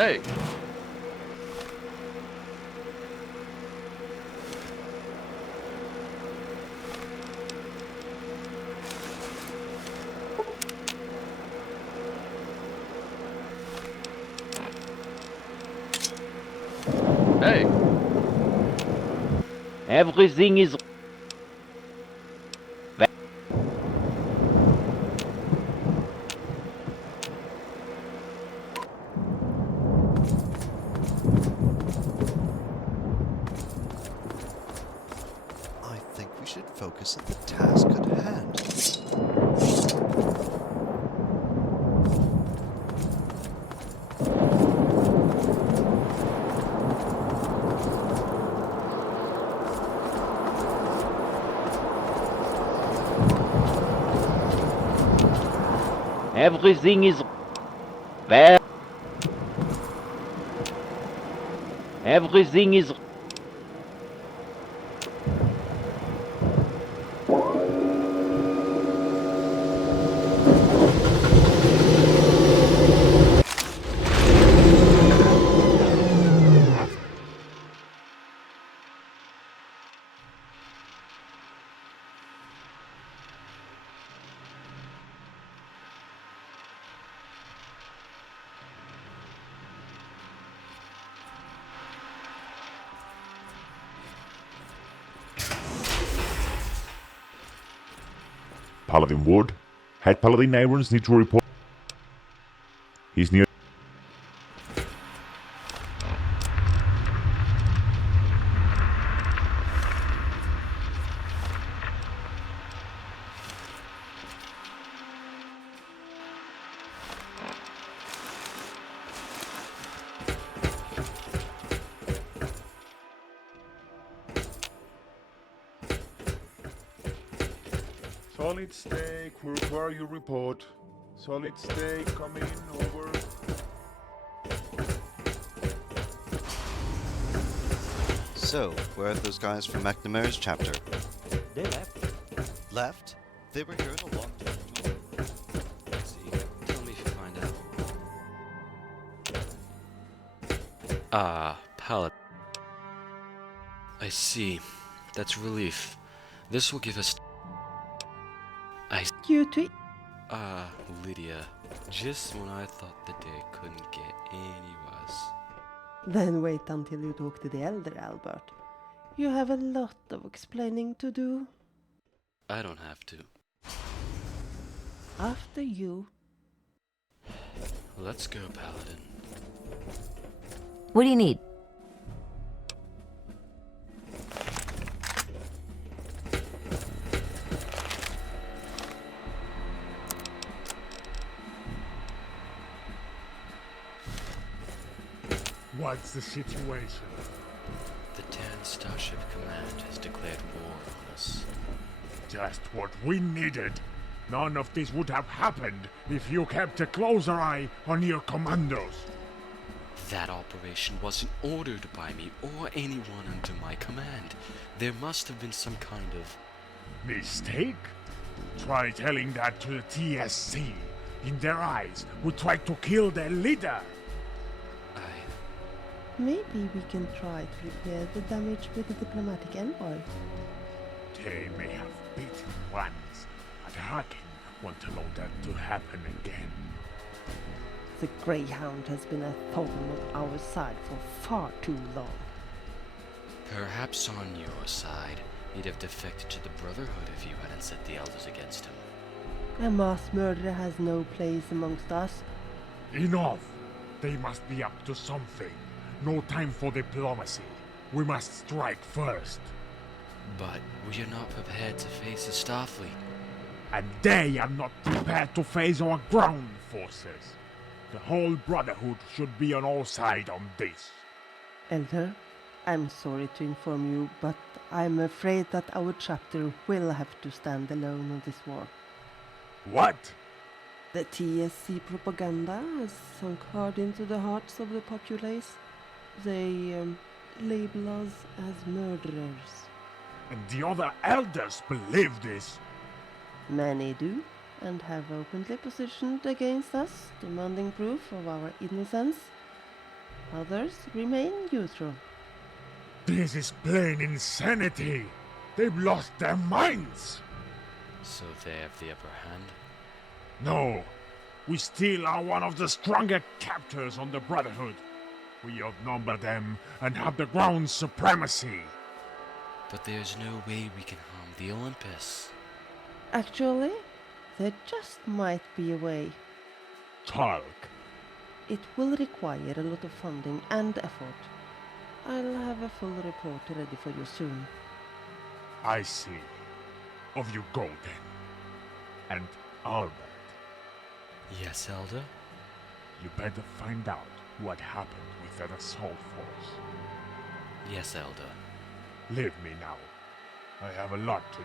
Hey! Hey! Everything is... I think we should focus on the task at hand. Everything is... Well... Everything is... Paladin Wood. Head Paladin Irons need to report. He's near. Solid stake, we require your report. Solid stake, coming over. So, where are those guys from McNamara's chapter? They left. Left? They were here in a long time ago. I see. Tell me if you find out. Pallet. I see. That's relief. This will give us... GOTY. Lydia. Just when I thought the day couldn't get any worse. Then wait until you talk to the elder, Albert. You have a lot of explaining to do. I don't have to. After you. Let's go, Paladin. What do you need? What's the situation? The Tan Starship Command has declared war on us. Just what we needed. None of this would have happened if you kept a closer eye on your commandos. That operation wasn't ordered by me or anyone under my command. There must have been some kind of... Mistake? Try telling that to the TSC. In their eyes, we tried to kill their leader. Maybe we can try to repair the damage with the diplomatic envoy. They may have beaten once, but Harkin want to know that to happen again. The Greyhound has been a thorn on our side for far too long. Perhaps on your side, he'd have defected to the Brotherhood if you hadn't set the Elders against him. A mass murderer has no place amongst us. Enough! They must be up to something. No time for diplomacy. We must strike first. But we are not prepared to face the Starfleet. And they are not prepared to face our ground forces. The whole Brotherhood should be on our side on this. Elder, I'm sorry to inform you, but I'm afraid that our chapter will have to stand alone on this war. What? The TSC propaganda has sunk hard into the hearts of the populace. They label us as murderers. And the other elders believe this. Many do, and have openly positioned against us, demanding proof of our innocence. Others remain neutral. This is plain insanity. They've lost their minds. So they have the upper hand? No, we still are one of the stronger captors on the Brotherhood. We outnumber them and have the ground supremacy. But there's no way we can harm the Olympus. Actually, there just might be a way. Talk. It will require a lot of funding and effort. I'll have a full report ready for you soon. I see. Of you go then. And Albert. Yes, Elder? You better find out what happened with that assault force. Yes, Elder. Leave me now. I have a lot to do.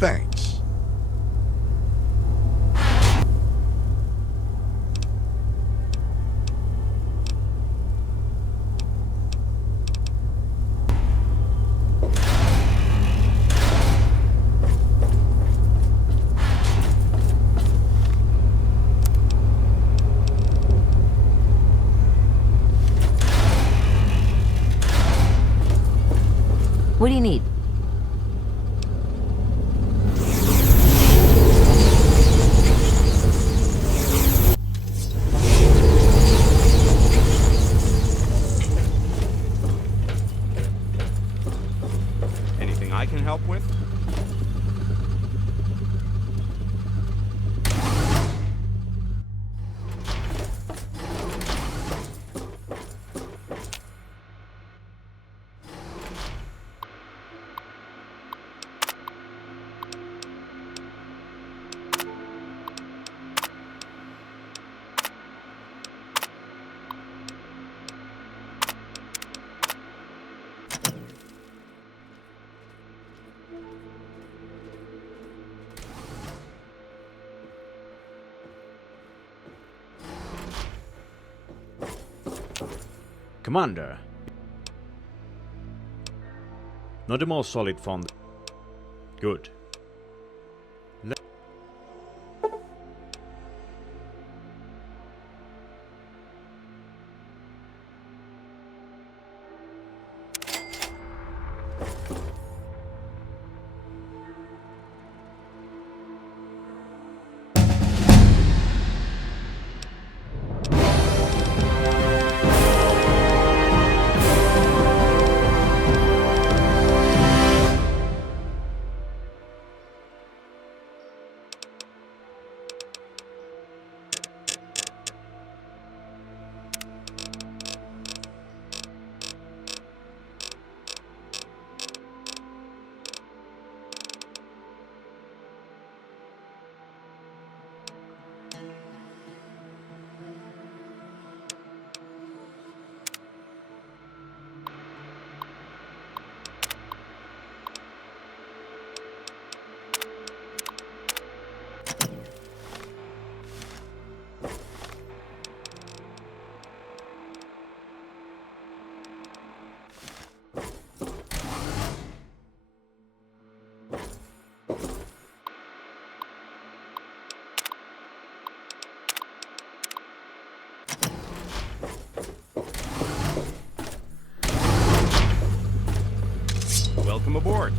Thanks. What do you need? Anything I can help with? Commander. Not the most solid fund. Good. Welcome aboard.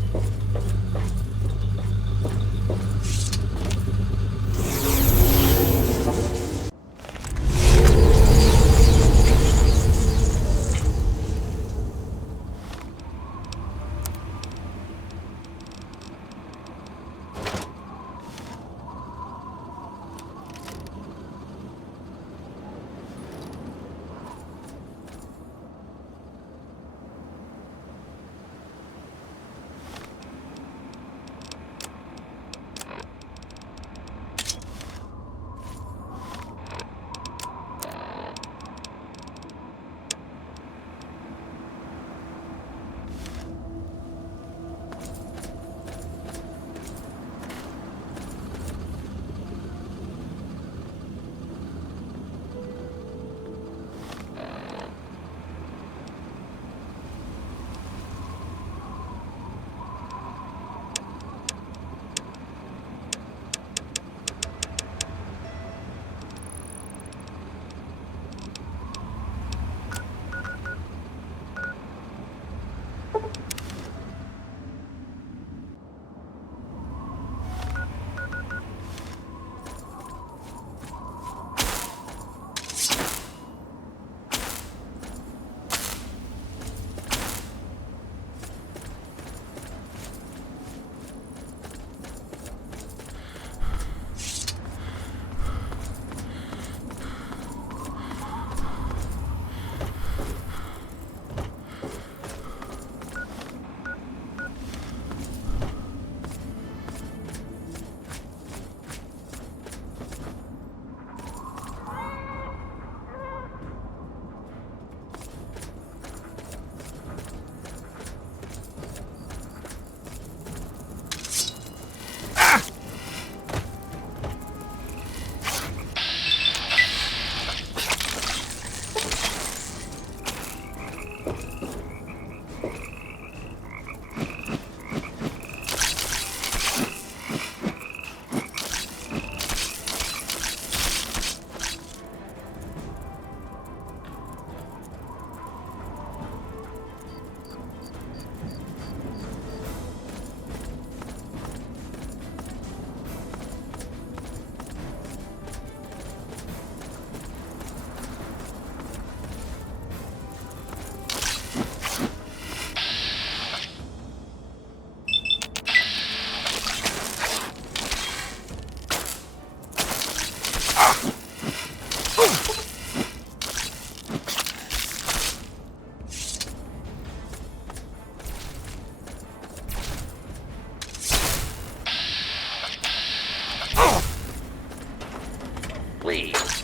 Please.